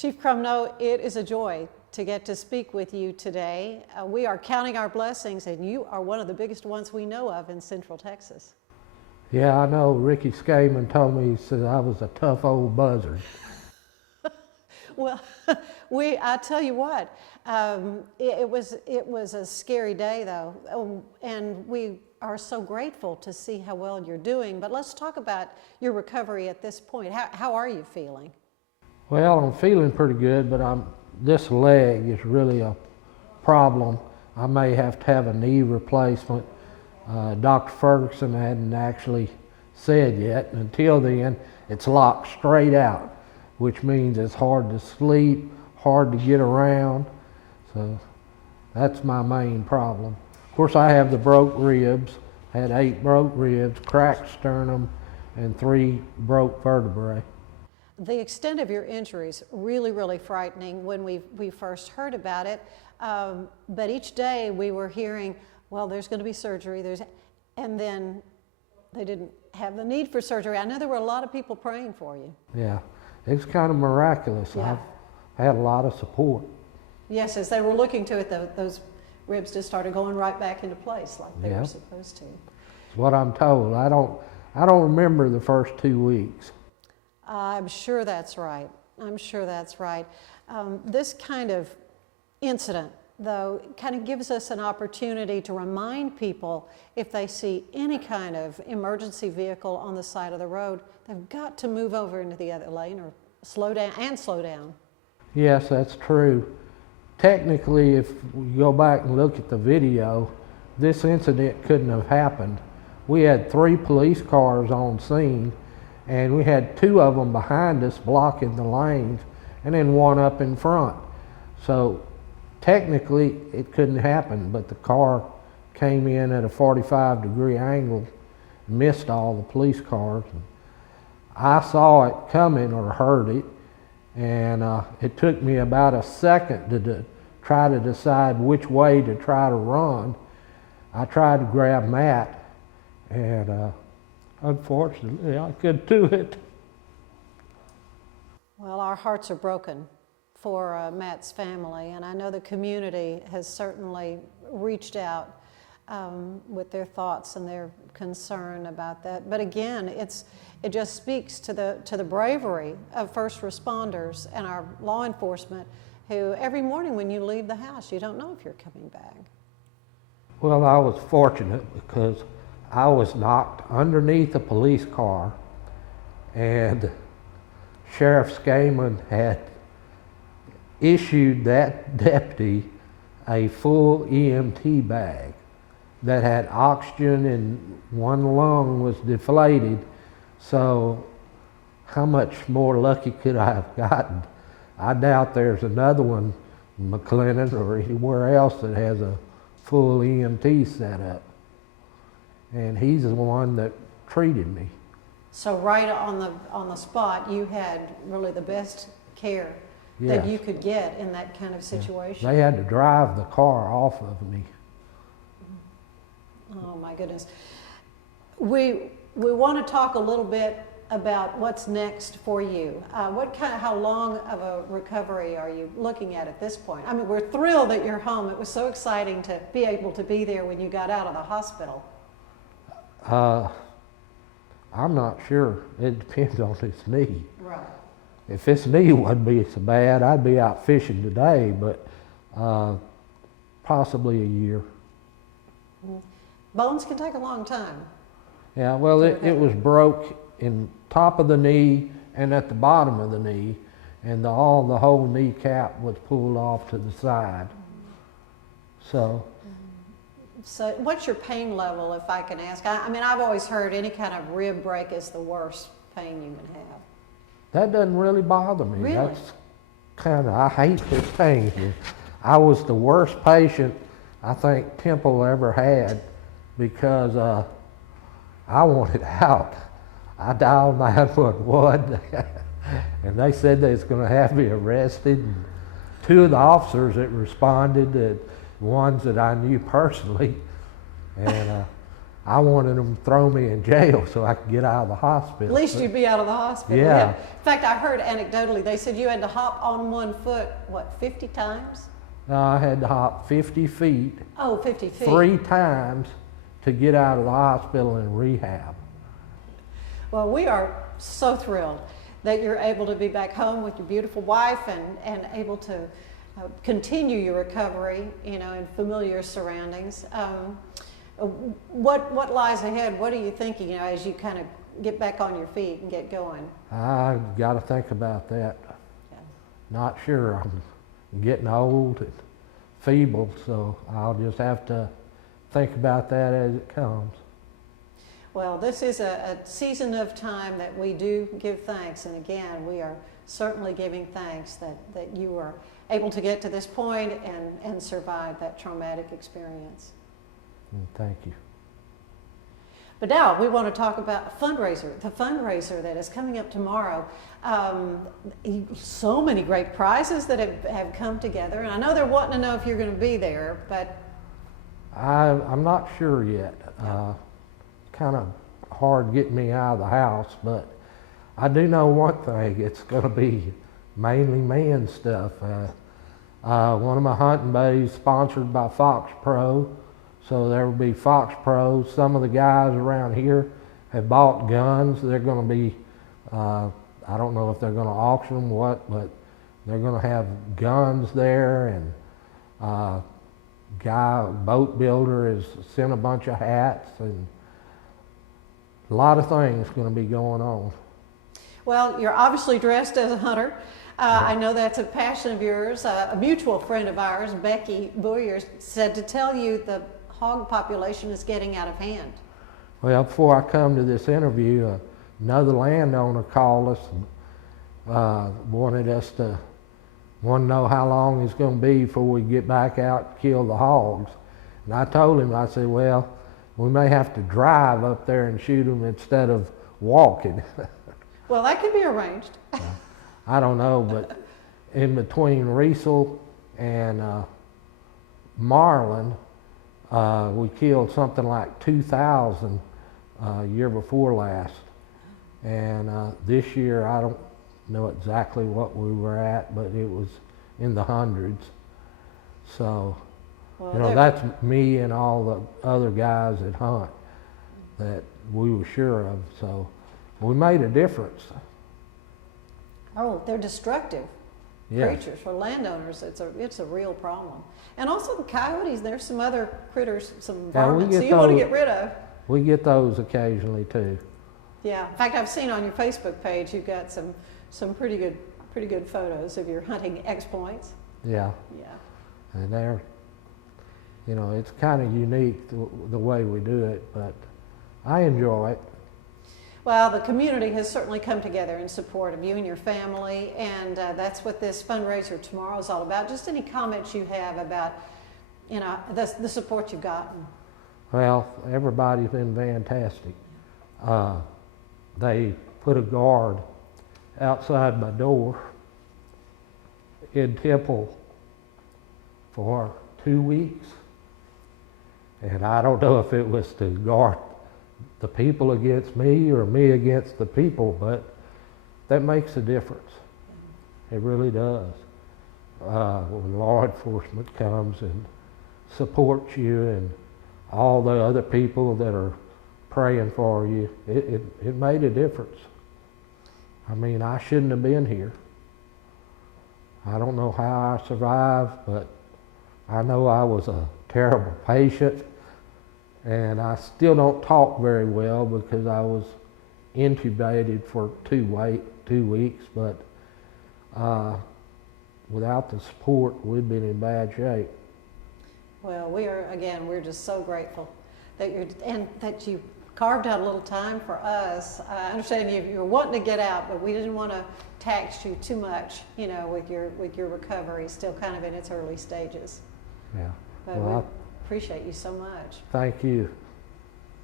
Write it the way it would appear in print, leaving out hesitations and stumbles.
Chief Krumnow, it is a joy to get to speak with you today. We are counting our blessings, and you are one of the biggest ones we know of in Central Texas. Yeah, I know. Ricky Skaman told me, he said I was a tough old buzzard. Well, I tell you what, it was a scary day though, and we are so grateful to see how well you're doing. But let's talk about your recovery at this point. How are you feeling? Well, I'm feeling pretty good, but this leg is really a problem. I may have to have a knee replacement. Dr. Ferguson hadn't actually said yet. Until then, it's locked straight out, which means it's hard to sleep, hard to get around. So that's my main problem. Of course, I have the broke ribs, had 8 broke ribs, cracked sternum, and 3 broke vertebrae. The extent of your injuries really, really frightening when we first heard about it. But each day we were hearing, well, there's going to be surgery, and then they didn't have the need for surgery. I know there were a lot of people praying for you. Yeah, it's kind of miraculous. Yeah. I've had a lot of support. Yes, as they were looking to it, those ribs just started going right back into place like they were supposed to. That's what I'm told. I don't remember the first 2 weeks. I'm sure that's right. I'm sure that's right. This kind of incident, though, kind of gives us an opportunity to remind people if they see any kind of emergency vehicle on the side of the road, they've got to move over into the other lane or slow down. Yes, that's true. Technically, if we go back and look at the video, this incident couldn't have happened. We had 3 police cars on scene, and we had 2 of them behind us blocking the lanes, and then 1 up in front. So technically it couldn't happen, but the car came in at a 45-degree angle, missed all the police cars. I saw it coming or heard it, and it took me about a second to try to decide which way to try to run. I tried to grab Matt, and unfortunately, I couldn't do it. Well, our hearts are broken for Matt's family, and I know the community has certainly reached out with their thoughts and their concern about that. But again, it just speaks to the bravery of first responders and our law enforcement, who every morning when you leave the house, you don't know if you're coming back. Well, I was fortunate because I was knocked underneath a police car, and Sheriff Skaman had issued that deputy a full EMT bag that had oxygen, and 1 lung was deflated. So how much more lucky could I have gotten? I doubt there's another one in McLennan or anywhere else that has a full EMT set up. And he's the one that treated me. So right on the spot, you had really the best care that you could get in that kind of situation. They had to drive the car off of me. Oh my goodness. We want to talk a little bit about what's next for you. How long of a recovery are you looking at this point? I mean, we're thrilled that you're home. It was so exciting to be able to be there when you got out of the hospital. I'm not sure. It depends on his knee. Right. If his knee wouldn't be so bad, I'd be out fishing today, but possibly a year. Bones can take a long time. Yeah, well, it was broke in top of the knee and at the bottom of the knee, and the whole kneecap was pulled off to the side. So what's your pain level, if I can ask? I mean, I've always heard any kind of rib break is the worst pain you can have. That doesn't really bother me. Really? That's I hate this pain. I was the worst patient I think Temple ever had because I wanted out. I dialed 911 and they said they was going to have me arrested. And 2 of the officers that responded, the ones that I knew personally, and I wanted them to throw me in jail so I could get out of the hospital. At least you'd be out of the hospital. Yeah. In fact, I heard anecdotally, they said you had to hop on one foot, what, 50 times? I had to hop 50 feet Oh, 50 feet. 3 times to get out of the hospital and rehab. Well, we are so thrilled that you're able to be back home with your beautiful wife and able to continue your recovery, you know, in familiar surroundings. What lies ahead? What are you thinking, you know, as you kind of get back on your feet and get going? I got to think about that. Yeah. Not sure. I'm getting old and feeble, so I'll just have to think about that as it comes. Well, this is a season of time that we do give thanks, and again, we are certainly giving thanks that you were able to get to this point and survive that traumatic experience. Thank you. But now we want to talk about Fundraiser, the fundraiser that is coming up tomorrow. So many great prizes that have come together, and I know they're wanting to know if you're going to be there, but I'm not sure yet. Kind of hard getting me out of the house, but I do know one thing. It's going to be mainly man stuff. One of my hunting buddies sponsored by Fox Pro, so there will be Fox Pros. Some of the guys around here have bought guns. They're going to be, I don't know if they're going to auction them, but they're going to have guns there, and boat builder has sent a bunch of hats, and a lot of things going to be going on. well, you're obviously dressed as a hunter. I know that's a passion of yours. A mutual friend of ours, Becky Boyer, said to tell you the hog population is getting out of hand. Well, before I come to this interview, another landowner called us and wanted to know how long it's going to be before we get back out and kill the hogs. And I told him, I said, well, we may have to drive up there and shoot them instead of walking. Well, that can be arranged. I don't know, but in between Riesel and Marlin, we killed something like 2,000 year before last. And this year, I don't know exactly what we were at, but it was in the hundreds. So, Well, you know, that's me and all the other guys that hunt that we were sure of. So we made a difference. oh, they're destructive Yes. creatures for landowners. It's a real problem. And also the coyotes. There's some other critters, some varmints get you want to those. get rid of. We get those occasionally too. Yeah. In fact, I've seen on your Facebook page you've got some pretty good photos of your hunting exploits. Yeah. Yeah. And they're, you know, it's kind of unique the way we do it, but I enjoy it. Well, the community has certainly come together in support of you and your family, and that's what this fundraiser tomorrow is all about. Just any comments you have about, you know, the support you've gotten. Well, everybody's been fantastic. They put a guard outside my door in Temple for 2 weeks. And I don't know if it was to guard the people against me or me against the people, but that makes a difference. It really does. When law enforcement comes and supports you and all the other people that are praying for you, it made a difference. I mean, I shouldn't have been here. I don't know how I survived, but I know I was a terrible patient, and I still don't talk very well because I was intubated for 2 weeks, but without the support, we'd been in bad shape. Well, we're just so grateful that you carved out a little time for us. I understand you're wanting to get out, but we didn't want to tax you too much, you know, with your recovery still kind of in its early stages. Yeah. But Well, we appreciate you so much. Thank you.